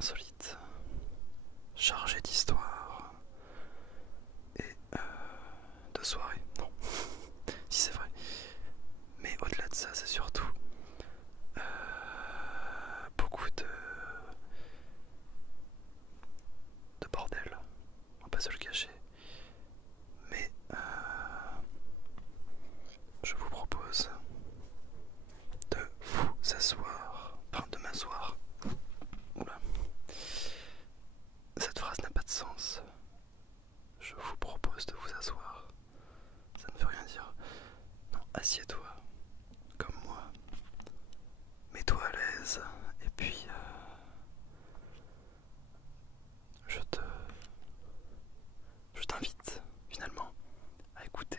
insolite, chargé d'histoire et de soirée. Non, si c'est vrai. Mais au-delà de ça, c'est surtout beaucoup de bordel. On va pas se le cacher. Mais je vous propose de vous asseoir, enfin de m'asseoir. Oula. Cette phrase n'a pas de sens. Je vous propose de vous asseoir. Ça ne veut rien dire. Non, assieds-toi, comme moi. Mets-toi à l'aise, et puis je t'invite finalement à écouter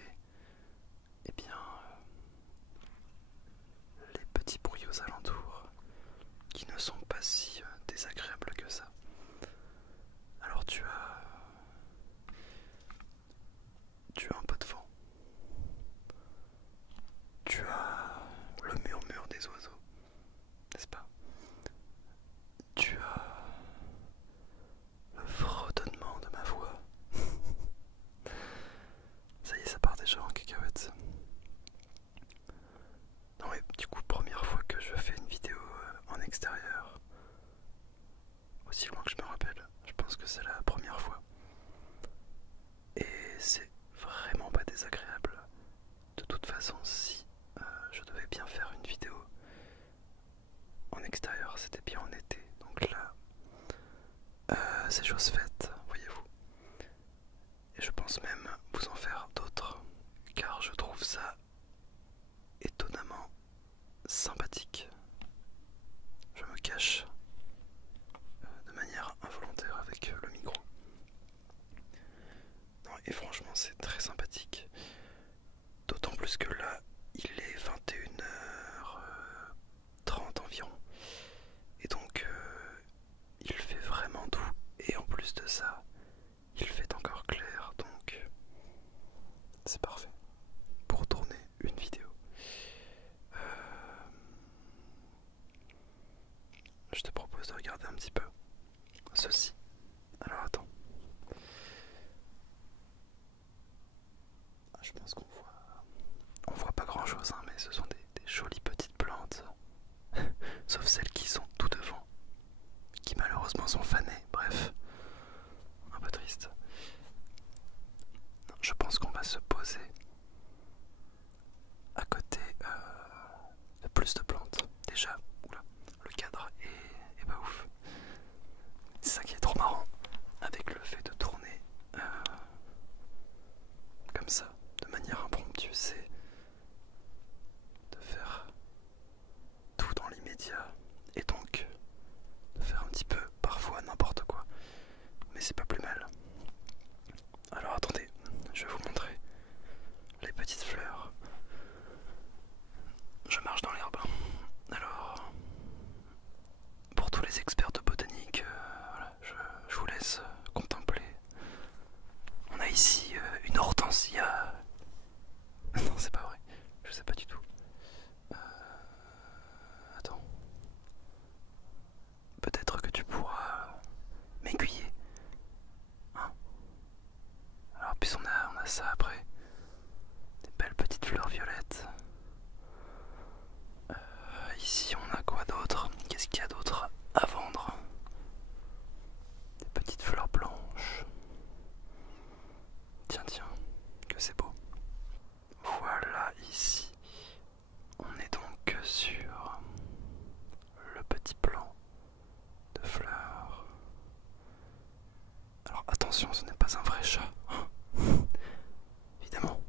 les petits bruits aux alentours qui ne sont pas si désagréables que ça. Alors tu as un peu de vent, tu as le murmure des oiseaux, n'est-ce pas? Tu as le fredonnement de ma voix. Ça y est, ça part déjà en cacahuète. Non mais du coup, première fois que je fais une vidéo en extérieur, aussi loin que je me rappelle, je pense que c'est la première fois. Et c'est vraiment pas désagréable. De toute façon, si je devais bien faire une vidéo en extérieur, c'était bien en été. Donc là, c'est chose faite, voyez-vous. Et je pense même vous en faire d'autres, car je trouve ça étonnamment sympathique. Je me cache de manière involontaire avec le micro. Non, et franchement, c'est très sympathique. D'autant plus que là, il est 21h30 environ. Et donc, il fait vraiment doux. Et en plus de ça, il fait encore clair. Donc, c'est parfait pour tourner une vidéo. Je te propose de regarder un petit peu ceci. Alors attends. Je pense on voit pas grand chose, hein, mais ce sont des jolies petites plantes. Sauf celles qui sont tout devant, qui malheureusement sont fanées. Bref, un peu triste. Je pense qu'on va se poser à côté de plus de plantes. Déjà, oula, le cadre est pas ouf. C'est ça qui est trop marrant avec le fait de tourner comme ça, de manière impromptue, c'est de faire tout dans l'immédiat et donc de faire un petit peu parfois n'importe quoi. Mais c'est pas plus mal. Alors attendez, je vais vous montrer les petites fleurs. Je marche dans l'herbe. Alors, pour tous les experts de botanique, voilà, je vous laisse contempler. On a ici une hortensia. Non, c'est pas vrai, je sais pas du tout. Attends. Peut-être que tu pourras m'aiguiller. Hein? Alors, puis on a ça après. Des belles petites fleurs violettes. Ici, on a quoi d'autre? Qu'est-ce qu'il y a d'autre à vendre? Des petites fleurs blanches. Tiens, tiens, que c'est beau. Voilà, ici, on est donc sur le petit plan de fleurs. Alors attention, ce n'est pas un vrai chat, hein, évidemment.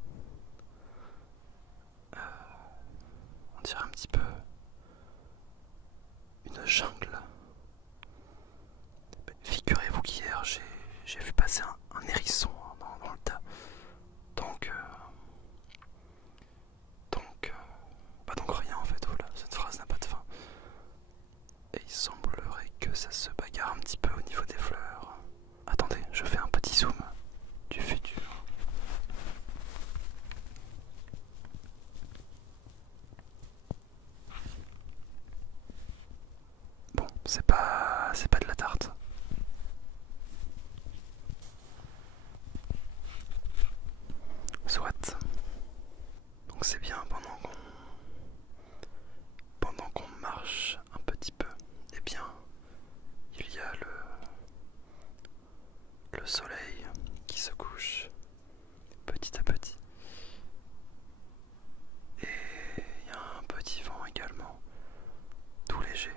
On dirait un petit peu une jungle. Figurez-vous qu'hier j'ai vu passer un hérisson dans le tas. Donc rien en fait, voilà, cette phrase n'a pas de fin. Et il semblerait que ça se bagarre un petit peu au niveau des fleurs. Attendez, je fais un petit zoom du futur. Bon, c'est pas de la tarte. le soleil qui se couche petit à petit. Et il y a un petit vent également, tout léger.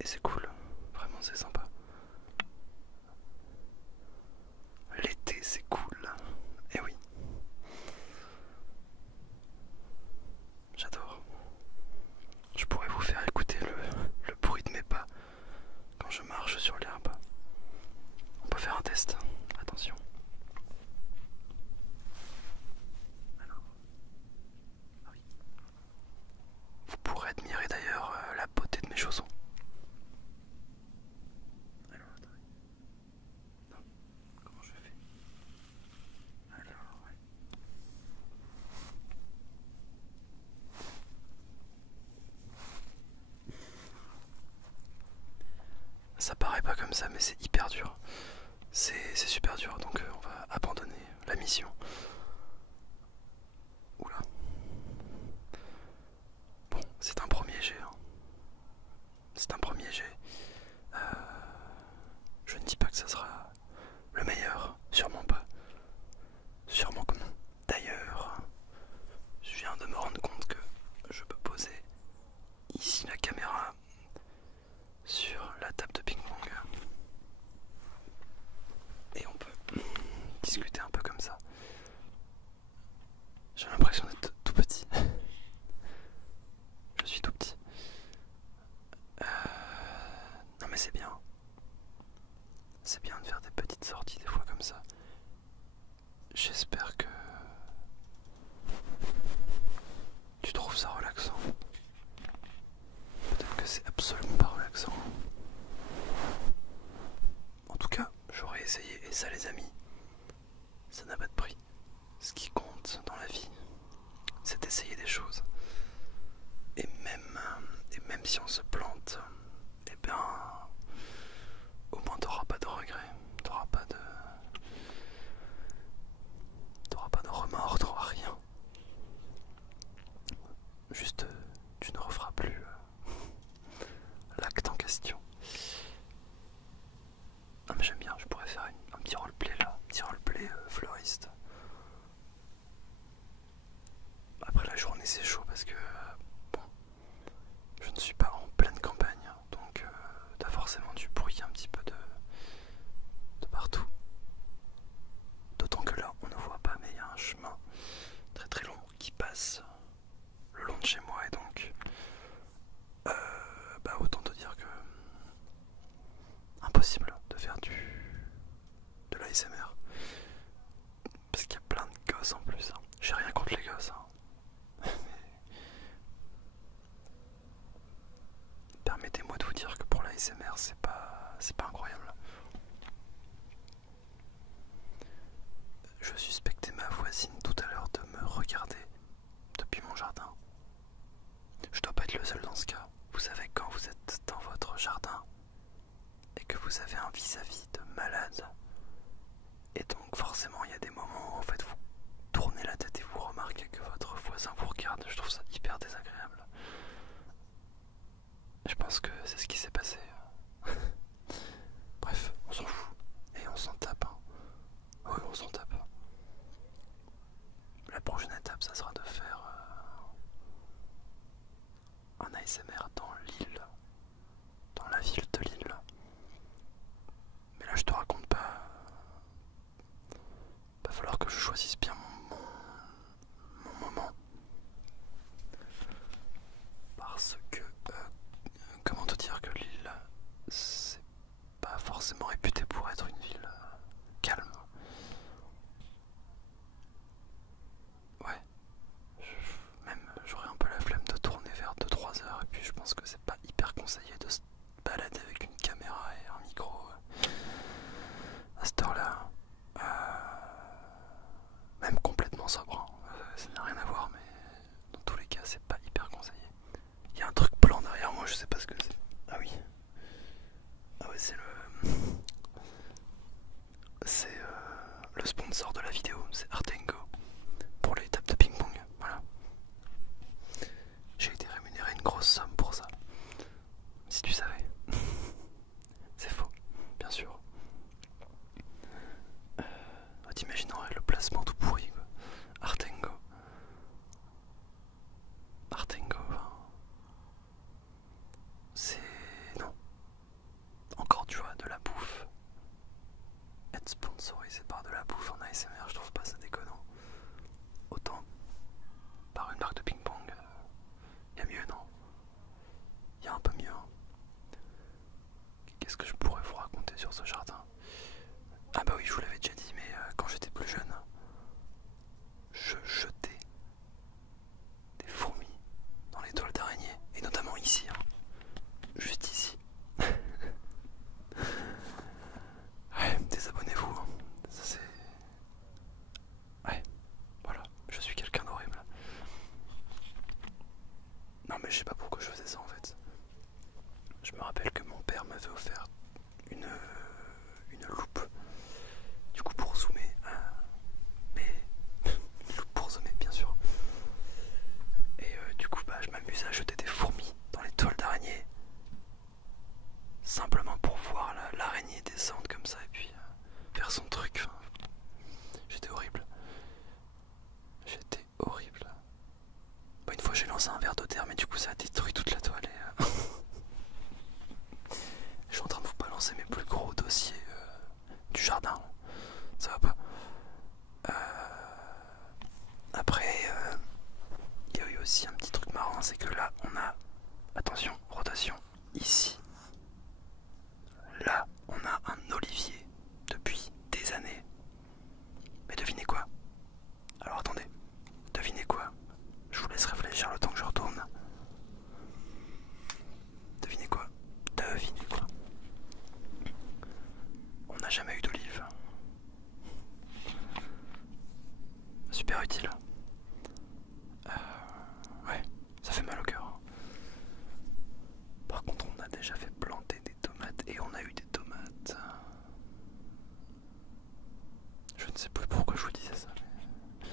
Et c'est cool, vraiment c'est sympa. L'été c'est cool, et oui. J'adore. Je pourrais vous faire écouter le bruit de mes pas quand je marche sur l'herbe. On peut faire un test, attention. Alors, ah oui. Vous pourrez admirer d'ailleurs la beauté de mes chaussons. Alors, attendez. Non, comment je fais? Alors, ouais. Ça paraît pas comme ça, mais c'est hyper dur. C'est super dur, donc on va abandonner la mission. Oula. Bon, c'est un premier jet. Hein. C'est un premier jet. Je ne dis pas que ça sera le meilleur, sûrement pas. Sûrement que non. D'ailleurs, je viens de me rendre compte que je peux poser ici la caméra sur la table de ping-pong. Et on peut discuter un peu comme ça. J'ai l'impression d'être tout petit. Je suis tout petit. Non mais c'est bien. C'est bien de faire des petites sorties des fois comme ça. J'espère que tu trouves ça relaxant. Peut-être que c'est absolument pas relaxant. En tout cas, j'aurais essayé, et ça les amis, ça n'a pas de prix. Ce qui compte dans la vie, c'est d'essayer des choses. Et même si on se plante, eh bien, au moins t'auras pas de regrets, t'auras pas de remords, t'auras rien. Juste, tu ne referas plus l'acte en question. Ah mais j'aime bien, je pourrais faire un petit roleplay là, un petit roleplay fleuriste. Après la journée c'est chaud parce que bon, je ne suis pas en pleine campagne, donc t'as forcément du bruit un petit peu de partout. D'autant que là on ne voit pas, mais il y a un chemin très très long qui passe le long de chez moi et donc bah autant te dire que impossible de faire de l'ASMR parce qu'il y a plein de gosses en plus. Hein. J'ai rien contre les gosses. Hein. Permettez-moi de vous dire que pour l'ASMR c'est pas incroyable. Je suspectais ma voisine tout à l'heure de me regarder depuis mon jardin. Je dois pas être le seul dans ce cas. Vous savez, quand vous êtes dans votre jardin et que vous avez un vis-à-vis de malade, et donc forcément il y a des moments où en fait vous tournez la tête et vous remarquez que votre voisin vous regarde. Je trouve ça hyper désagréable. Je pense que c'est ce qui s'est passé. Bref, on s'en fout. Et on s'en tape. Hein. Oui, on s'en tape. La prochaine étape, ça sera de faire un ASMR dans l'île. Dans la ville de Lille. Mais là, je te raconte pas. Va falloir que je choisisse bien mon moment. Parce que, comment te dire que Lille, c'est pas forcément réputé pour être une ville calme. Ouais. Même j'aurais un peu la flemme de tourner vers 2-3 heures et puis je pense que c'est pas hyper conseillé de se balader avec une caméra et un micro à cette heure-là. Même complètement sobre. Hein. Ça n'a rien à voir, mais dans tous les cas, c'est pas hyper conseillé. Il y a un truc blanc derrière moi, je sais pas ce que c'est. Ah oui. Ah ouais, c'est le sponsor de la vidéo, c'est Artengo pour les tables de ping-pong. Voilà. J'ai été rémunéré une grosse somme pour ça. Si tu savais. C'est faux, bien sûr. père m'avait offert une loupe, du coup pour zoomer, mais une loupe pour zoomer bien sûr. Et du coup je m'amusais à jeter des fourmis dans les toiles d'araignée, simplement pour voir l'araignée descendre comme ça et puis faire son truc. Enfin, j'étais horrible. J'étais horrible. Une fois j'ai lancé un verre d'eau terre, mais du coup ça a détruit toute la toile et je suis en train de vous balancer mes plus gros dossiers du jardin. Ça va pas. Après, il y a eu aussi un petit truc marrant, c'est que là on a, attention, rotation, ici. Là on a un olivier depuis des années. Mais devinez quoi? Alors attendez, devinez quoi? Je vous laisse réfléchir le temps que je retourne. Devinez quoi? Devinez quoi? On n'a jamais eu d'olive. Super utile. Ouais, ça fait mal au cœur. Par contre, on a déjà fait planter des tomates et on a eu des tomates. Je ne sais plus pourquoi je vous disais ça. Mais...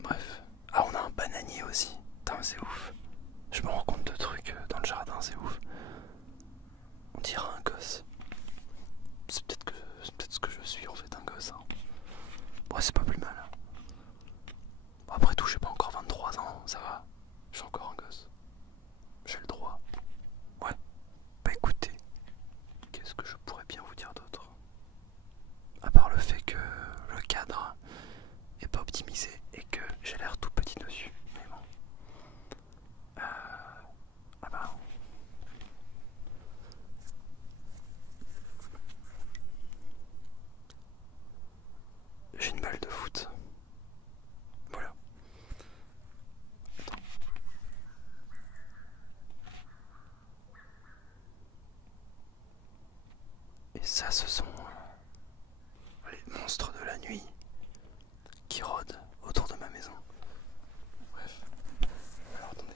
bref. Ah, on a un bananier aussi. Putain, c'est ouf. Je me rends compte de trucs dans le jardin, c'est ouf. On dirait un gosse. C'est peut-être ce que je suis en fait, un gosse. Hein. Bon, c'est pas plus mal. Bon, après tout, j'ai pas encore 23 ans, ça va. Je suis encore un gosse. J'ai le droit. Ouais. Bah écoutez, qu'est-ce que je pourrais bien vous dire d'autre? À part le fait que le cadre est pas optimisé et que j'ai l'air tout petit dessus. Mais bon. Ah bah. J'ai une balle de foot. Voilà. Attends. Et ça, ce sont les monstres de la nuit qui rôdent autour de ma maison. Bref. Alors attendez.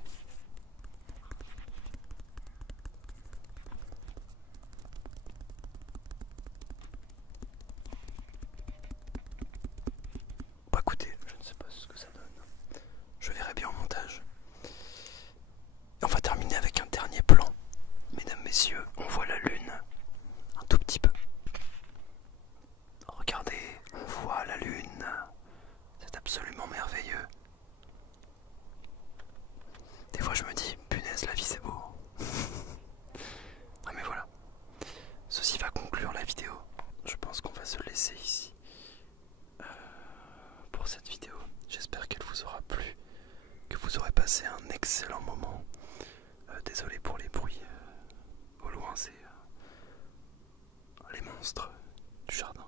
Bah écoutez, je ne sais pas ce que ça donne. Je verrai bien au montage. Et on va terminer avec un dernier plan. Mesdames, messieurs, on voit la lune un tout petit peu. Regardez, on voit la lune. C'est absolument merveilleux. Des fois je me dis, punaise, la vie c'est beau. Ah mais voilà. Ceci va conclure la vidéo. Je pense qu'on va se laisser ici pour cette vidéo. J'espère qu'elle vous aura plu, que vous aurez passé un excellent moment. Désolé pour les bruits. Au loin, c'est les monstres du jardin.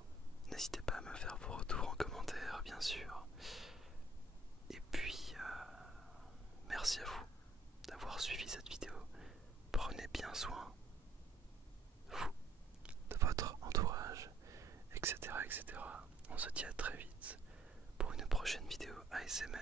N'hésitez pas à me faire vos retours en commentaire, bien sûr. Et puis, merci à vous d'avoir suivi cette vidéo. Prenez bien soin de vous, de votre entourage, etc., etc. On se dit à très vite pour une prochaine vidéo ASMR.